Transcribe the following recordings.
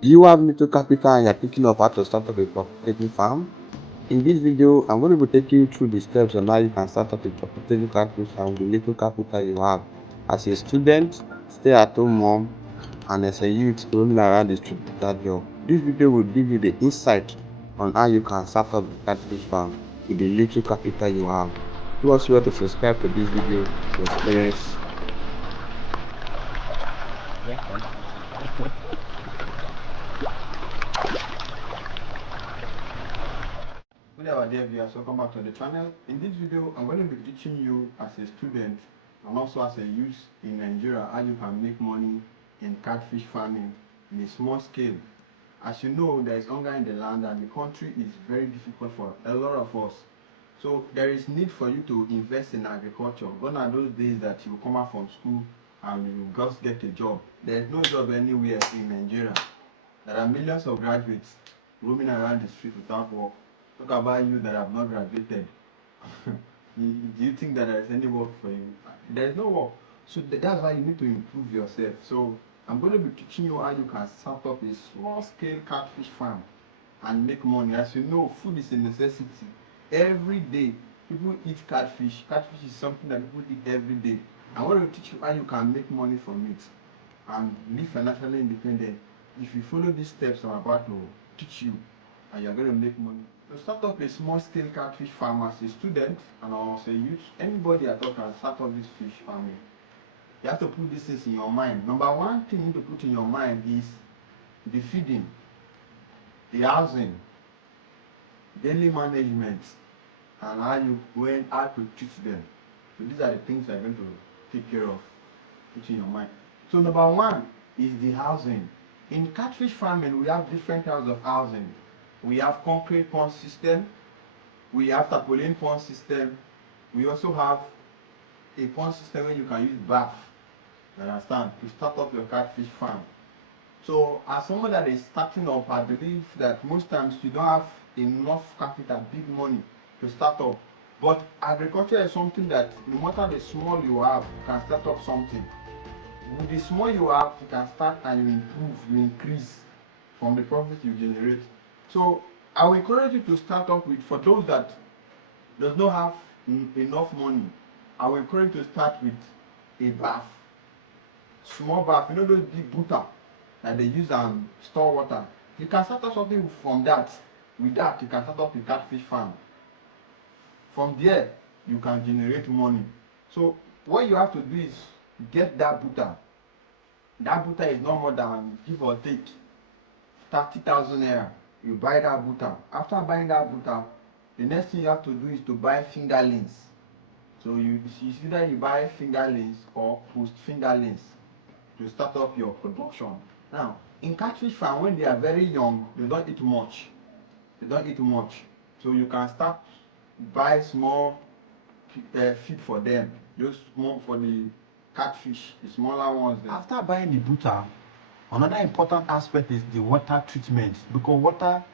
Do you have little capital and you're thinking of how to start up a profitable farm? In this video, I'm going to be taking you through the steps on how you can start up a profitable catfish farm with the little capital you have as a student, stay-at-home mom, and as a youth roaming around the street without job. This video will give you the insight on how you can start up a catfish farm with the little capital you have. Do also want to subscribe to this video to experience. Hello dear viewers, welcome back to the channel. In this video, I'm going to be teaching you as a student and also as a youth in Nigeria how you can make money in catfish farming in a small scale. As you know, there is hunger in the land and the country is very difficult for a lot of us. So there is need for you to invest in agriculture. Gone are those days that you come out from school and you just get a job. There is no job anywhere in Nigeria. There are millions of graduates roaming around the street without work. Talk about you that have not graduated. Do you think that there is any work for you? There is no work. So that's why you need to improve yourself. So I'm going to be teaching you how you can start up a small scale catfish farm and make money. As you know, food is a necessity. Every day, people eat catfish. Catfish is something that people eat every day. I want to teach you how you can make money from it and live financially independent. If you follow these steps I'm about to teach you, and you're going to make money. To start up a small scale catfish farm as a student and as a youth, anybody at all can start up this fish farming. You have to put these things in your mind. Number one thing you need to put in your mind is the feeding, the housing, daily management, and how to treat them. So these are the things you're going to take care of, put in your mind. So number one is the housing. In catfish farming, we have different types of housing. We have concrete pond system, we have tarpaulin pond system, we also have a pond system where you can use bath, you understand, to start up your catfish farm. So as someone that is starting up, I believe that most times you don't have enough capital, big money to start up. But agriculture is something that no matter the small you have, you can start up something. With the small you have, you can start and you improve, you increase from the profit you generate. So I will encourage you to start up with, for those that does not have enough money, I will encourage you to start with a bath, small bath. You know those big butter that they use and store water. You can start up something from that. With that, you can start up a catfish farm. From there, you can generate money. So what you have to do is get that butter. That butter is no more than, give or take, 30,000 naira. You buy that butter. After buying that butter, the next thing you have to do is to buy fingerlings. So it's either you buy fingerlings or post fingerlings to start up your production. Now, in catfish farm, when they are very young, they don't eat much. They don't eat much. So you can start buy small feed for them. Just small for the catfish, the smaller ones. After buying the butter, another important aspect is the water treatment, because water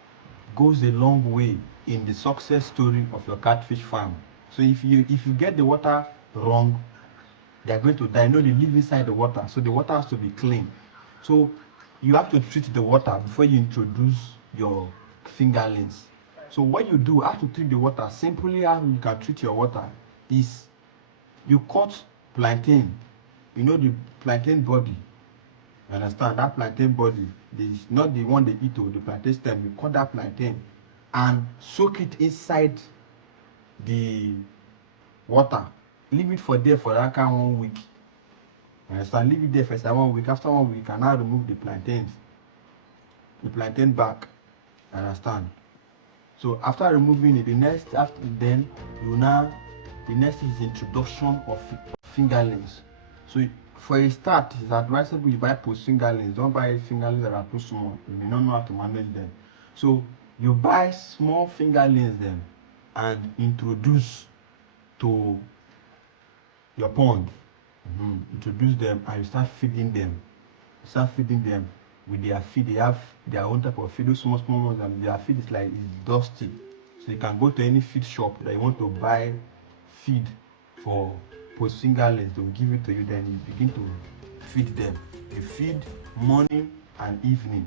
goes a long way in the success story of your catfish farm. So if you get the water wrong, they are going to die. No, they live inside the water, so the water has to be clean. So you have to treat the water before you introduce your fingerlings. So what you do, how to treat the water, simply how you can treat your water is you cut plantain. You know the plantain body. You understand? That plantain body is not the one they eat, the plantain stem. You cut that plantain and soak it inside the water. Leave it for there for that kind of 1 week. You understand? Leave it there for 1 week. After 1 week, you can now remove the plantain back. You understand? So after removing it, the next is introduction of fingerlings. So for a start, it's advisable you buy post fingerlings. Don't buy fingerlings that are too small. You may not know how to manage them. So you buy small fingerlings then and introduce to your pond. Introduce them and you start feeding them. With their feed. They have their own type of feed. Those small ones, and their feed is like it's dusty. So you can go to any feed shop that you want to buy feed for post fingerlings. They will give it to you. Then you begin to feed them. You feed morning and evening.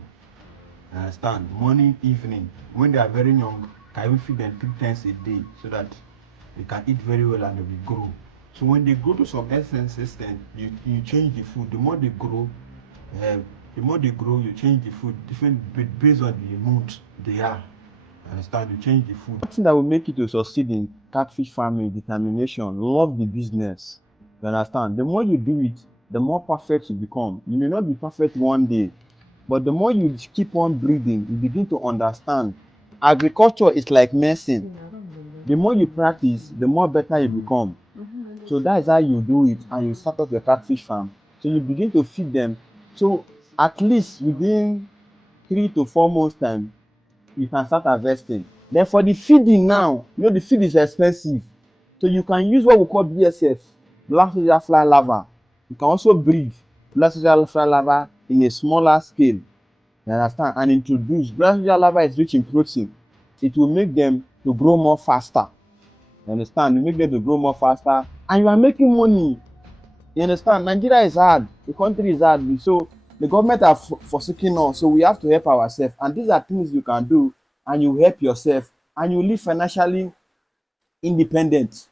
Understand? Morning, evening. When they are very young, can even feed them 3 times a day so that they can eat very well and they will grow. So when they grow to some essence, then you change the food. The more they grow, you change the food different based on the mood they are. Understand? You change the food. One thing that will make you to succeed in catfish farming, determination, love the business. You understand? The more you do it, the more perfect you become. You may not be perfect one day, but the more you keep on breathing, you begin to understand. Agriculture is like medicine. The more you practice, the more better you become. So that is how you do it, and you start up your catfish farm. So you begin to feed them. So at least within 3 to 4 months time, you can start harvesting. Then for the feeding now, the feed is expensive. So you can use what we call BSF, black soldier fly larva. You can also breed black soldier fly larva in a smaller scale. You understand? And introduce black soldier larva is rich in protein. It will make them to grow more faster. You understand? You make them to grow more faster, and you are making money. You understand? Nigeria is hard. The country is hard. So the government are forsaking us. So we have to help ourselves. And these are things you can do, and you help yourself, and you live financially independent.